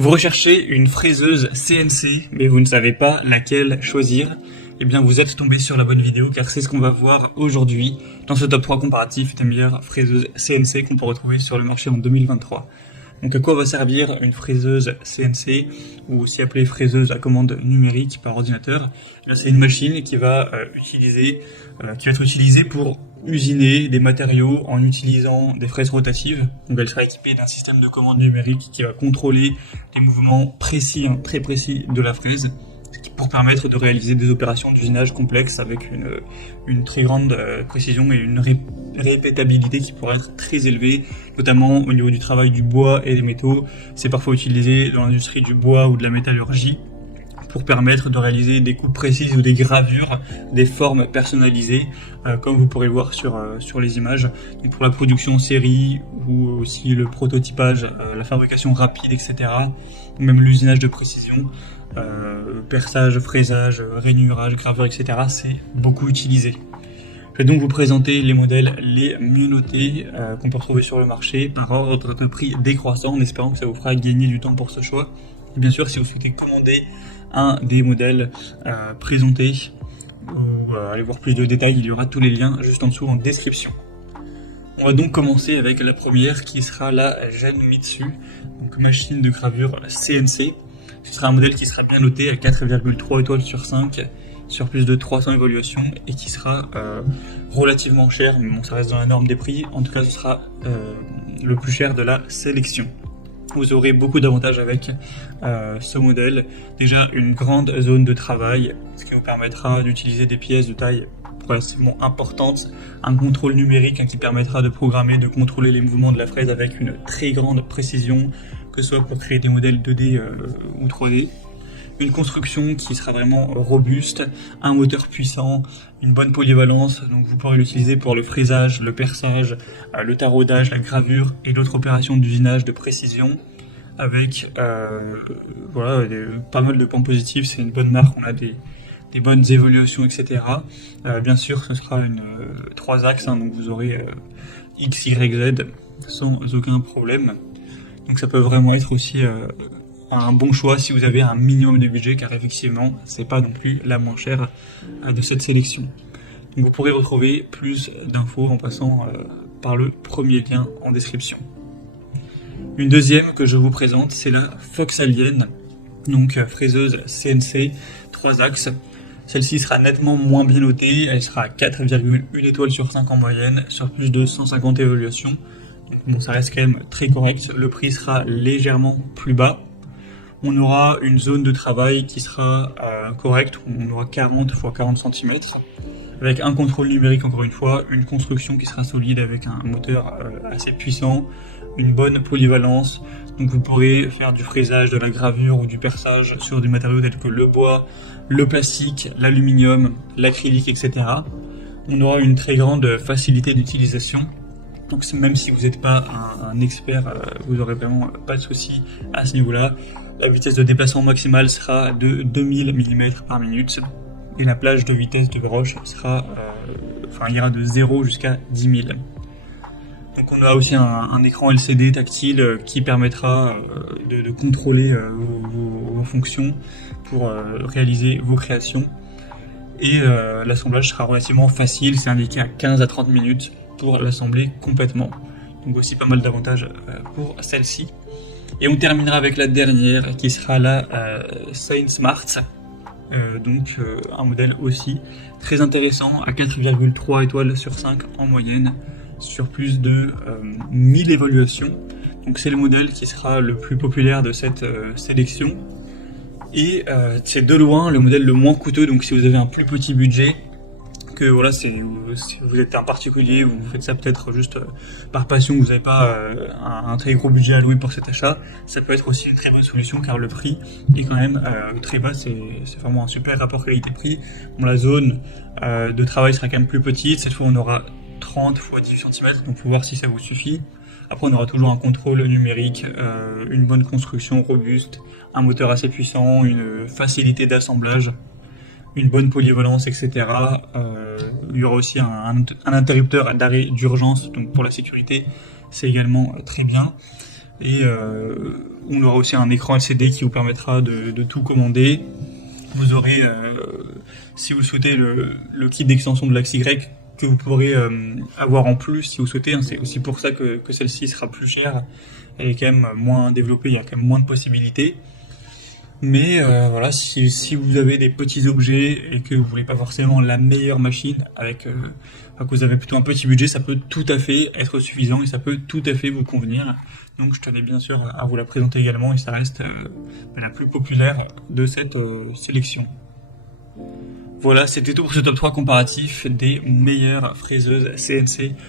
Vous recherchez une fraiseuse CNC, mais vous ne savez pas laquelle choisir. Eh bien, vous êtes tombé sur la bonne vidéo, car c'est ce qu'on va voir aujourd'hui dans ce top 3 comparatif des meilleures fraiseuses CNC qu'on peut retrouver sur le marché en 2023. Donc, à quoi va servir une fraiseuse CNC, ou aussi appelée fraiseuse à commande numérique par ordinateur? C'est une machine qui va être utilisée pour usiner des matériaux en utilisant des fraises rotatives. Donc, elle sera équipée d'un système de commande numérique qui va contrôler les mouvements précis, très précis de la fraise, pour permettre de réaliser des opérations d'usinage complexes avec une très grande précision et une répétabilité qui pourrait être très élevée, notamment au niveau du travail du bois et des métaux. C'est parfois utilisé dans l'industrie du bois ou de la métallurgie pour permettre de réaliser des coupes précises ou des gravures, des formes personnalisées, comme vous pourrez le voir sur les images. Donc pour la production série ou aussi le prototypage, la fabrication rapide, etc. Ou même l'usinage de précision, perçage, fraisage, rainurage, gravure, etc. c'est beaucoup utilisé. Je vais donc vous présenter les modèles les mieux notés qu'on peut retrouver sur le marché par ordre de prix décroissant, en espérant que ça vous fera gagner du temps pour ce choix. Et bien sûr, si vous souhaitez commander un des modèles présentés ou aller voir plus de détails, il y aura tous les liens juste en dessous en description. On va donc commencer avec la première qui sera la Genmitsu, donc machine de gravure CNC. Ce sera un modèle qui sera bien noté à 4,3 étoiles sur 5 sur plus de 300 évaluations et qui sera relativement cher, mais bon, ça reste dans la norme des prix. En tout cas, ce sera le plus cher de la sélection. Vous aurez beaucoup d'avantages avec ce modèle. Déjà, une grande zone de travail, ce qui vous permettra d'utiliser des pièces de taille relativement importante, un contrôle numérique qui permettra de programmer, de contrôler les mouvements de la fraise avec une très grande précision, que ce soit pour créer des modèles 2D ou 3D. Une construction qui sera vraiment robuste, un moteur puissant, une bonne polyvalence, donc vous pourrez l'utiliser pour le fraisage, le perçage, le taraudage, la gravure et d'autres opérations d'usinage de précision, avec pas mal de points positifs. C'est une bonne marque, on a des bonnes évolutions, etc. Bien sûr, ce sera une 3 axes, donc vous aurez X, Y, Z sans aucun problème. Donc ça peut vraiment être aussi un bon choix si vous avez un minimum de budget, car effectivement, c'est pas non plus la moins chère de cette sélection. Donc vous pourrez retrouver plus d'infos en passant par le premier lien en description. Une deuxième que je vous présente, c'est la Fox Alien, donc fraiseuse CNC 3 axes. Celle-ci sera nettement moins bien notée, elle sera à 4,1 étoiles sur 5 en moyenne, sur plus de 150 évaluations. Bon, ça reste quand même très correct. Le prix sera légèrement plus bas. On aura une zone de travail qui sera correcte, on aura 40 x 40 cm, avec un contrôle numérique encore une fois, une construction qui sera solide avec un moteur assez puissant, une bonne polyvalence. Donc vous pourrez faire du fraisage, de la gravure ou du perçage sur des matériaux tels que le bois, le plastique, l'aluminium, l'acrylique, etc. On aura une très grande facilité d'utilisation. Donc même si vous n'êtes pas un expert, vous n'aurez vraiment pas de souci à ce niveau-là. La vitesse de déplacement maximale sera de 2000 mm par minute et la plage de vitesse de broche ira de 0 jusqu'à 10 000. Donc on a aussi un écran LCD tactile qui permettra de contrôler vos fonctions pour réaliser vos créations. Et l'assemblage sera relativement facile, c'est indiqué à 15 à 30 minutes pour l'assembler complètement. Donc aussi pas mal d'avantages pour celle-ci. Et on terminera avec la dernière qui sera la SainSmart, un modèle aussi très intéressant à 4,3 étoiles sur 5 en moyenne sur plus de 1000 évaluations. Donc c'est le modèle qui sera le plus populaire de cette sélection et c'est de loin le modèle le moins coûteux. Donc si vous avez un plus petit budget, que voilà, si vous êtes un particulier, vous faites ça peut-être juste par passion, vous n'avez pas un très gros budget alloué pour cet achat, ça peut être aussi une très bonne solution, car le prix est quand même très bas. C'est vraiment un super rapport qualité-prix. Bon, la zone de travail sera quand même plus petite, cette fois on aura 30 x 18 cm, donc il faut voir si ça vous suffit. Après on aura toujours un contrôle numérique, une bonne construction robuste, un moteur assez puissant, une facilité d'assemblage, une bonne polyvalence, etc. Il y aura aussi un interrupteur d'arrêt d'urgence, donc pour la sécurité, c'est également très bien. Et on aura aussi un écran LCD qui vous permettra de tout commander. Vous aurez, si vous le souhaitez, le kit d'extension de l'axe Y que vous pourrez avoir en plus si vous souhaitez. C'est aussi pour ça que celle-ci sera plus chère. Elle est quand même moins développée, il y a quand même moins de possibilités. Mais voilà, si vous avez des petits objets et que vous voulez pas forcément la meilleure machine, que vous avez plutôt un petit budget, ça peut tout à fait être suffisant et ça peut tout à fait vous convenir. Donc je tenais bien sûr à vous la présenter également et ça reste la plus populaire de cette sélection. Voilà, c'était tout pour ce top 3 comparatif des meilleures fraiseuses CNC